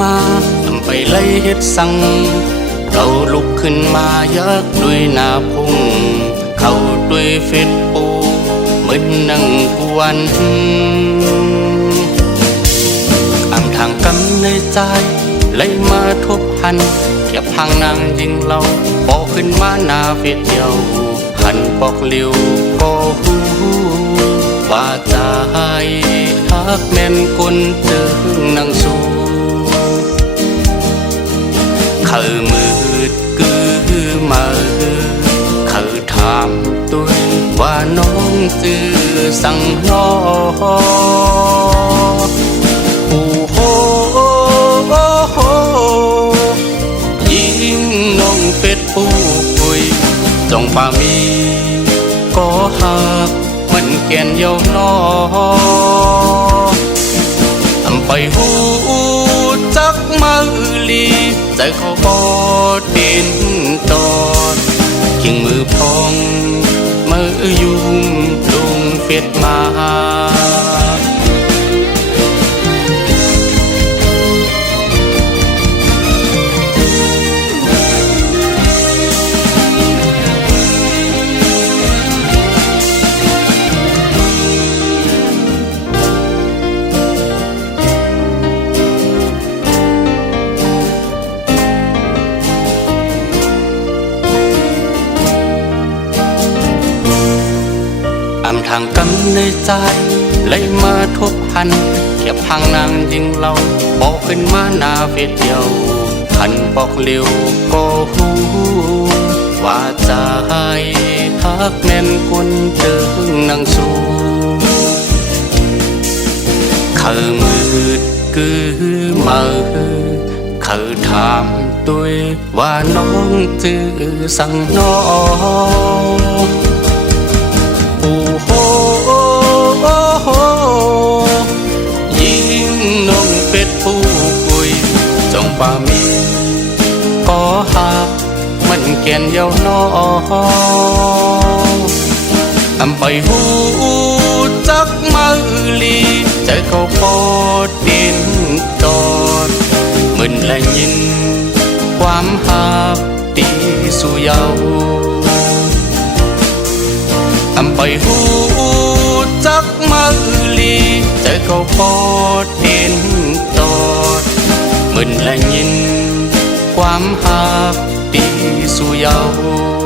มาไปไล่เฮ็ดสั่งเราลุกขึ้นมายักด้วยหน้าพุ่งเข้าด้วยเฟซบุ๊กเหมือนนั่งกวนทางกำในใจไล่มาทบหันเทียบทางนางยิงเราบอกขึ้นมาหน้าเฟซเดียวหันบอกเลี้ยวก็หูว่าจะให้ทักแม่นคนเจอนางสู้เขามืดกือมาเขาถามตัวว่าน้องจื้อสั่งนอโอ้โหยิ่งน้องเป็ดผู้คุยจงป่ามีก็หักมันแก่นเยาวนอไปหูจักมาลีใจเขาบอดินตอดกิ่งมือพองมือยุ่งลุงเฟ็ดมาทางกำในใจไล่มาทบหันเทียบทางนางยิงเราบอกขึ้นมาหน้าเฟซเดียวหันบอกเลี้ยวก็หูว่าจะให้ทักแม่นคนเจอนางสู้เขามืดกือมาเขาถามตัวว่าน้องจื้อสั่งน้องเป็ดผู้คุยจงป่ามีก็หักมันแก่นเยาวนอไปหูจักมาลีใจเขาพอดินตอดมึนและยินความหักตีสู่เยาไปหูจักมาลีใจเขาพอดินตอดมึนและยินความหักตีสู่เยาว์